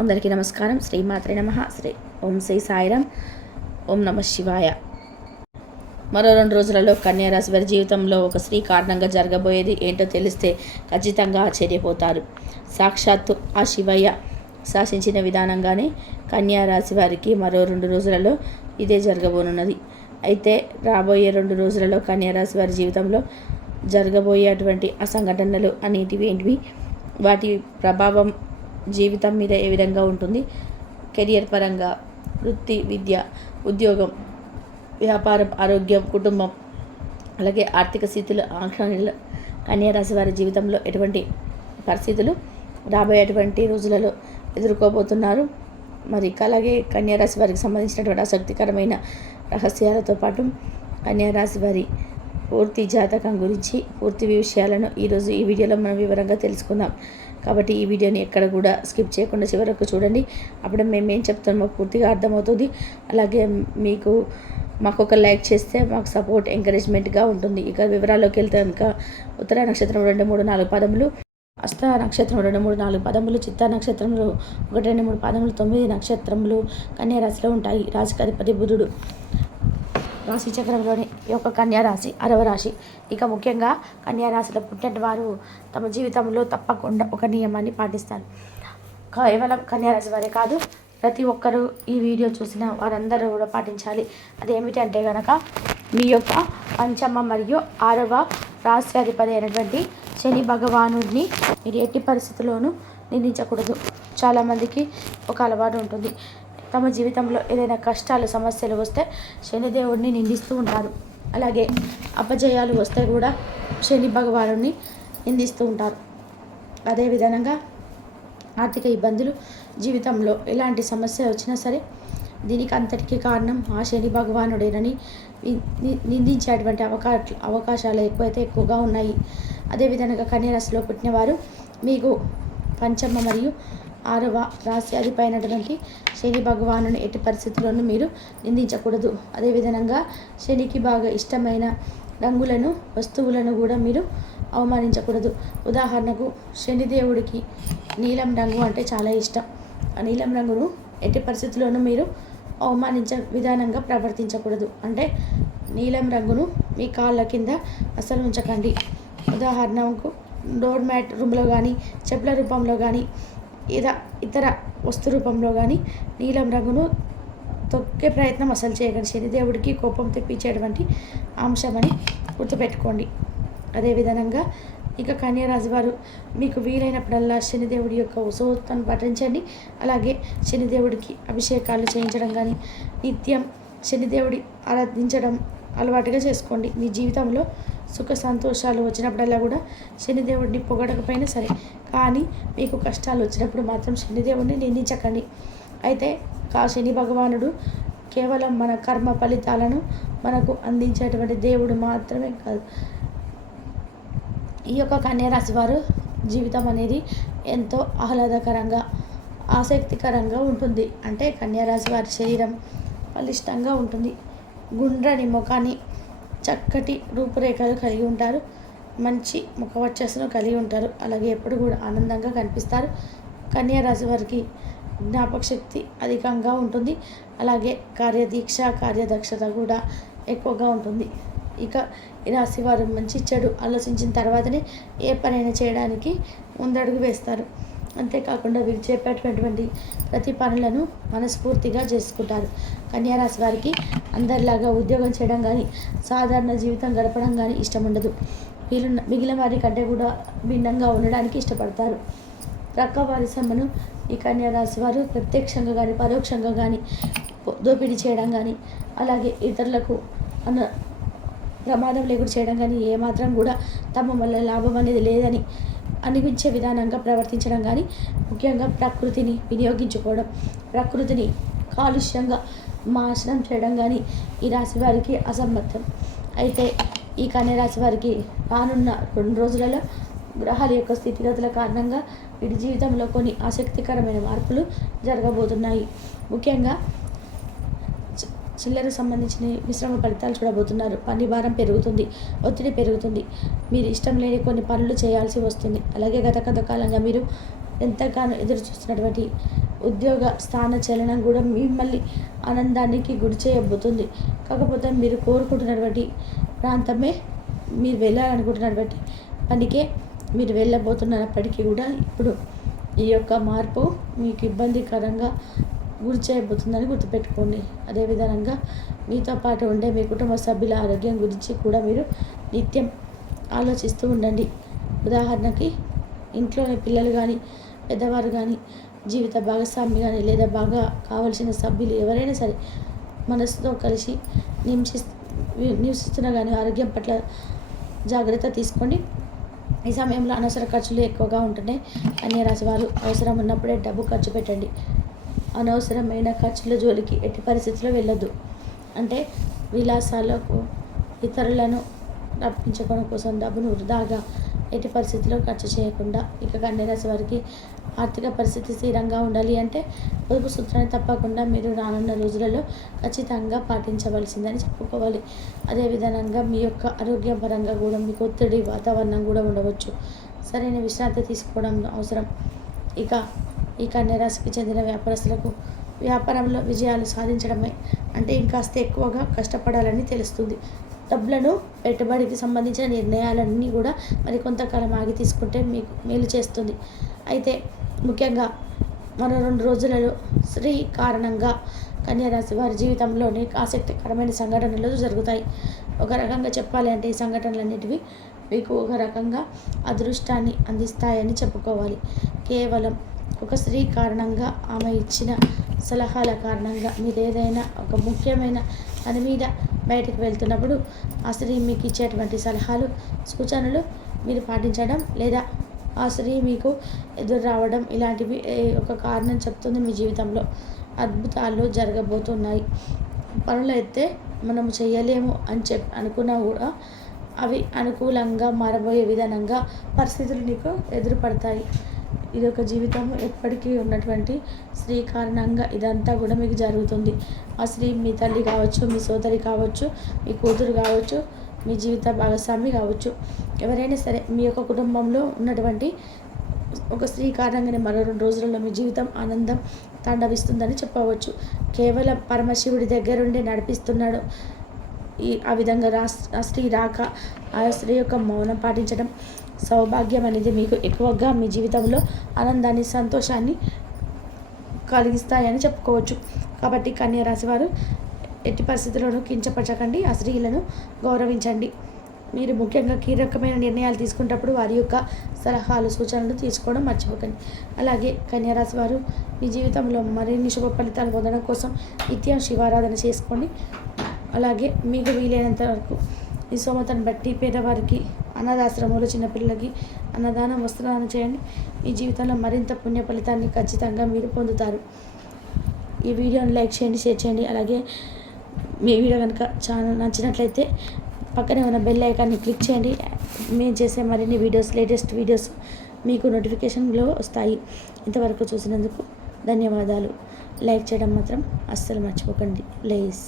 అందరికీ నమస్కారం. శ్రీమాత్రే నమ. శ్రీ ఓం శ్రీ సాయిరామ్ ఓం నమ శివాయ. మరో రెండు రోజులలో కన్యారాశి వారి జీవితంలో ఒక స్త్రీ కారణంగా జరగబోయేది ఏంటో తెలిస్తే ఖచ్చితంగా ఆశ్చర్యపోతారు. సాక్షాత్తు ఆ శివయ్య శాసించిన విధానంగానే కన్యారాశి వారికి మరో రెండు రోజులలో ఇదే జరగబోనున్నది. అయితే రాబోయే రెండు రోజులలో కన్యారాశి వారి జీవితంలో జరగబోయేటువంటి ఆ సంఘటనలు అనేటివి ఏంటివి? వాటి ప్రభావం జీవితం మీద ఏ విధంగా ఉంటుంది? కెరియర్ పరంగా వృత్తి విద్య ఉద్యోగం వ్యాపారం ఆరోగ్యం కుటుంబం అలాగే ఆర్థిక స్థితులు ఆంక్షణలు కన్యారాశి వారి జీవితంలో ఎటువంటి పరిస్థితులు రాబోయేటువంటి రోజులలో ఎదుర్కోబోతున్నారు? మరి అలాగే కన్యారాశి వారికి సంబంధించినటువంటి ఆసక్తికరమైన రహస్యాలతో పాటు కన్యారాశి వారి పూర్తి జాతకం గురించి పూర్తి విషయాలను ఈరోజు ఈ వీడియోలో మనం వివరంగా తెలుసుకుందాం. కాబట్టి ఈ వీడియోని ఎక్కడ కూడా స్కిప్ చేయకుండా చివరకు చూడండి. అప్పుడు మేము ఏం చెప్తామో పూర్తిగా అర్థమవుతుంది. అలాగే మీకు మాకు ఒక లైక్ చేస్తే మాకు సపోర్ట్ ఎంకరేజ్మెంట్గా ఉంటుంది. ఇక వివరాల్లోకి వెళ్తే కనుక ఉత్తర నక్షత్రం రెండు మూడు నాలుగు పదములు అష్ట నక్షత్రం రెండు మూడు నాలుగు పదములు చిత్త నక్షత్రంలో ఒకటి రెండు మూడు పదములు తొమ్మిది నక్షత్రములు కన్యా రాశిలో ఉంటాయి. రాజకాధిపతి బుధుడు. రాశి చక్రంలోని ఈ యొక్క కన్యారాశి అరవ రాశి. ఇక ముఖ్యంగా కన్యారాశిలో పుట్టిన వారు తమ జీవితంలో తప్పకుండా ఒక నియమాన్ని పాటిస్తారు. కేవలం కన్యారాశి వారే కాదు ప్రతి ఒక్కరూ ఈ వీడియో చూసిన వారందరూ కూడా పాటించాలి. అదేమిటంటే కనుక మీ యొక్క పంచమ మరియు ఆరవ రాశ్యాధిపతి అయినటువంటి శని భగవానుడిని మీరు ఎట్టి పరిస్థితుల్లోనూ నిందించకూడదు. చాలామందికి ఒక అలవాటు ఉంటుంది. తమ జీవితంలో ఏదైనా కష్టాలు సమస్యలు వస్తే శనిదేవుడిని నిందిస్తూ ఉంటారు. అలాగే అపజయాలు వస్తే కూడా శని భగవానుడిని నిందిస్తూ ఉంటారు. అదేవిధంగా ఆర్థిక ఇబ్బందులు జీవితంలో ఎలాంటి సమస్య వచ్చినా సరే దీనికి అంతటికీ కారణం ఆ శని భగవానుడేనని నిందించేటువంటి అవకా అవకాశాలు ఎక్కువైతే ఎక్కువగా ఉన్నాయి. అదేవిధంగా కన్యరాశిలో పుట్టినవారు మీకు పంచమ మరియు ఆరవ రాశ్యాధిపైనటువంటి శని భగవాను ఎట్టి పరిస్థితుల్లోనూ మీరు నిందించకూడదు. అదేవిధంగా శనికి బాగా ఇష్టమైన రంగులను వస్తువులను కూడా మీరు అవమానించకూడదు. ఉదాహరణకు శనిదేవుడికి నీలం రంగు అంటే చాలా ఇష్టం. ఆ నీలం రంగును ఎట్టి పరిస్థితుల్లోనూ మీరు అవమానించే విధానంగా ప్రవర్తించకూడదు. అంటే నీలం రంగును మీ కాళ్ళ కింద అసలు ఉంచకండి. ఉదాహరణకు డోర్ మ్యాట్ రూమ్లో కానీ చెప్పుల రూపంలో కానీ ఇదా ఇతర వస్తు రూపంలో కానీ నీలం రంగును తొక్కే ప్రయత్నం అసలు చేయకండి. శనిదేవుడికి కోపం తెప్పించేటువంటి అంశమని గుర్తుపెట్టుకోండి. అదేవిధంగా ఇక కన్యారాజు వారు మీకు వీలైనప్పుడల్లా శనిదేవుడి యొక్క ఉత్సవాన్ని పఠించండి. అలాగే శనిదేవుడికి అభిషేకాలు చేయించడం కానీ నిత్యం శనిదేవుడి ఆరాధించడం అలవాటుగా చేసుకోండి. మీ జీవితంలో సుఖ సంతోషాలు వచ్చినప్పుడల్లా కూడా శనిదేవుడిని పొగడకపోయినా సరే కానీ మీకు కష్టాలు వచ్చినప్పుడు మాత్రం శనిదేవుడిని నిందించకండి. అయితే కా శని భగవానుడు కేవలం మన కర్మ ఫలితాలను మనకు అందించేటువంటి దేవుడు మాత్రమే కాదు. ఈ యొక్క కన్యారాశి వారు జీవితం అనేది ఎంతో ఆహ్లాదకరంగా ఆసక్తికరంగా ఉంటుంది. అంటే కన్యారాశి వారి శరీరం బలిష్టంగా ఉంటుంది. గుండ్రని ముఖాన్ని చక్కటి రూపురేఖలు కలిగి ఉంటారు. మంచి ముఖ కలిగి ఉంటారు. అలాగే ఎప్పుడు కూడా ఆనందంగా కనిపిస్తారు. కన్యారాశి వారికి జ్ఞాపక శక్తి అధికంగా ఉంటుంది. అలాగే కార్యదీక్ష కార్యదక్షత కూడా ఎక్కువగా ఉంటుంది. ఇక ఈ రాశి వారు మంచి చెడు ఆలోచించిన తర్వాతనే ఏ పనైనా చేయడానికి ముందడుగు వేస్తారు. అంతేకాకుండా వీరు చేపేటటువంటి ప్రతి పనులను మనస్ఫూర్తిగా చేసుకుంటారు. కన్యారాశి వారికి అందరిలాగా ఉద్యోగం చేయడం కానీ సాధారణ జీవితం గడపడం కానీ ఇష్టం ఉండదు వీళ్ళు మిగిలిన వారి కంటే కూడా భిన్నంగా ఉండడానికి ఇష్టపడతారు. రక్క వారి సమ్మను ఈ కన్యారాశి వారు ప్రత్యక్షంగా కానీ పరోక్షంగా కానీ దోపిడీ చేయడం కానీ అలాగే ఇతరులకు అన్న ప్రమాదం లేకుండా చేయడం కానీ ఏమాత్రం కూడా తమ వల్ల లాభం అనేది లేదని అనిపించే విధానంగా ప్రవర్తించడం కానీ ముఖ్యంగా ప్రకృతిని వినియోగించుకోవడం ప్రకృతిని కాలుష్యంగా నాశనం చేయడం కానీ ఈ రాశి వారికి అసమ్మతం అయితే ఈ కన్యరాశి వారికి రానున్న రెండు రోజులలో గ్రహాల యొక్క స్థితిగతుల కారణంగా వీటి జీవితంలో కొన్ని ఆసక్తికరమైన మార్పులు జరగబోతున్నాయి. ముఖ్యంగా చిల్లర సంబంధించిన మిశ్రమ ఫలితాలు చూడబోతున్నారు. పని భారం పెరుగుతుంది ఒత్తిడి పెరుగుతుంది. మీరు ఇష్టం లేని కొన్ని పనులు చేయాల్సి వస్తుంది. అలాగే గత కొంతకాలంగా మీరు ఎంతగానో ఎదురు చూస్తున్నటువంటి ఉద్యోగ స్థాన చలనం కూడా మిమ్మల్ని ఆనందానికి గురి చేయబోతుంది. కాకపోతే మీరు కోరుకుంటున్నటువంటి ప్రాంతమే మీరు వెళ్ళాలనుకుంటున్నటువంటి పనికే మీరు వెళ్ళబోతున్నప్పటికీ కూడా ఇప్పుడు ఈ యొక్క మార్పు మీకు ఇబ్బందికరంగా గురి చేయబోతుందని గుర్తుపెట్టుకోండి. అదేవిధంగా మీతో పాటు ఉండే మీ కుటుంబ సభ్యుల ఆరోగ్యం గురించి కూడా మీరు నిత్యం ఆలోచిస్తూ ఉండండి. ఉదాహరణకి ఇంట్లోని పిల్లలు కానీ పెద్దవారు కానీ జీవిత భాగస్వామి కానీ లేదా బాగా కావలసిన సభ్యులు ఎవరైనా సరే మనసుతో కలిసి నిమిషి నివసిస్తున్నా కానీ ఆరోగ్యం పట్ల జాగ్రత్త తీసుకోండి. ఈ సమయంలో అనవసర ఖర్చులు ఎక్కువగా ఉంటున్నాయి. అన్ని వారు అవసరం ఉన్నప్పుడే డబ్బు ఖర్చు పెట్టండి. అనవసరమైన ఖర్చుల జోలికి ఎట్టి పరిస్థితుల్లో వెళ్ళొద్దు. అంటే విలాసాలకు ఇతరులను రప్పించుకోవడం కోసం డబ్బును వృధాగా ఎట్టి పరిస్థితుల్లో ఖర్చు చేయకుండా ఇక కన్యరాశి వారికి ఆర్థిక పరిస్థితి స్థిరంగా ఉండాలి అంటే పొదుపు సూత్రాన్ని తప్పకుండా మీరు రానున్న రోజులలో ఖచ్చితంగా పాటించవలసిందని చెప్పుకోవాలి. అదేవిధంగా మీ యొక్క ఆరోగ్యపరంగా కూడా మీకు ఒత్తిడి వాతావరణం కూడా ఉండవచ్చు. సరైన విశ్రాంతి తీసుకోవడం అవసరం. ఇక ఈ కన్యరాశికి చెందిన వ్యాపారస్తులకు వ్యాపారంలో విజయాలు సాధించడమే అంటే ఇంకాస్త ఎక్కువగా కష్టపడాలని తెలుస్తుంది. డబ్బులను పెట్టుబడికి సంబంధించిన నిర్ణయాలన్నీ కూడా మరి కొంతకాలం ఆగి తీసుకుంటే మీకు మేలు చేస్తుంది. అయితే ముఖ్యంగా మరో రెండు రోజులలో స్త్రీ కారణంగా కన్యారాశి వారి జీవితంలోని ఆసక్తికరమైన సంఘటనలు జరుగుతాయి. ఒక రకంగా చెప్పాలి అంటే ఈ సంఘటనలన్నిటివి మీకు ఒక రకంగా అదృష్టాన్ని అందిస్తాయని చెప్పుకోవాలి. కేవలం ఒక స్త్రీ కారణంగా ఆమె ఇచ్చిన సలహాల కారణంగా మీరు ఏదైనా ఒక ముఖ్యమైన పని మీద బయటకు వెళ్తున్నప్పుడు ఆ స్త్రీ మీకు ఇచ్చేటువంటి సలహాలు సూచనలు మీరు పాటించడం లేదా ఆ స్త్రీ మీకు ఎదురు రావడం ఇలాంటివి ఒక కారణం చెప్తుంది మీ జీవితంలో. అద్భుతాలు జరగబోతున్నాయి. పనులు అయితే మనం చేయలేము అని చెప్పి అనుకున్నా కూడా అవి అనుకూలంగా మారబోయే విధానంగా పరిస్థితులు నీకు ఎదురుపడతాయి. ఇది ఒక జీవితం. ఎప్పటికీ ఉన్నటువంటి స్త్రీ కారణంగా ఇదంతా కూడా మీకు జరుగుతుంది. ఆ స్త్రీ మీ తల్లి కావచ్చు మీ సోదరి కావచ్చు మీ కూతురు కావచ్చు మీ జీవిత భాగస్వామి కావచ్చు. ఎవరైనా సరే మీ యొక్క కుటుంబంలో ఉన్నటువంటి ఒక స్త్రీ కారణంగానే మరో రెండు రోజులలో మీ జీవితం ఆనందం తాండవిస్తుందని చెప్పవచ్చు. కేవలం పరమశివుడి దగ్గరుండి నడిపిస్తున్నాడు. ఈ ఆ విధంగా రా స్త్రీ రాక ఆ స్త్రీ యొక్క మౌనం పాటించడం సౌభాగ్యం అనేది మీకు ఎక్కువగా మీ జీవితంలో ఆనందాన్ని సంతోషాన్ని కలిగిస్తాయని చెప్పుకోవచ్చు. కాబట్టి కన్యా రాశి వారు ఎట్టి పరిస్థితుల్లోనూ కించపరచకండి ఆ స్త్రీలను గౌరవించండి. మీరు ముఖ్యంగా కీలకమైన నిర్ణయాలు తీసుకున్నప్పుడు వారి యొక్క సలహాలు సూచనలు తీసుకోవడం మర్చిపోకండి. అలాగే కన్యారాశి వారు మీ జీవితంలో మరిన్ని శుభ ఫలితాలు పొందడం కోసం నిత్యం శివారాధన చేసుకోండి. అలాగే మీకు వీలైనంత వరకు ఈ సోమతను బట్టి పేదవారికి అనాథాశ్రమంలో చిన్నపిల్లలకి అన్నదానం వస్త్రదానం చేయండి. మీ జీవితంలో మరింత పుణ్య ఫలితాన్ని ఖచ్చితంగా మీరు పొందుతారు. ఈ వీడియోని లైక్ చేయండి షేర్ చేయండి. అలాగే మీ వీడియో కనుక ఛానల్ నచ్చినట్లయితే పక్కనే ఉన్న బెల్ ఐకాన్ని క్లిక్ చేయండి. మేము చేసే మరిన్ని వీడియోస్ లేటెస్ట్ వీడియోస్ మీకు నోటిఫికేషన్లో వస్తాయి. ఇంతవరకు చూసినందుకు ధన్యవాదాలు. లైక్ చేయడం మాత్రం అస్సలు మర్చిపోకండి. ప్లీజ్.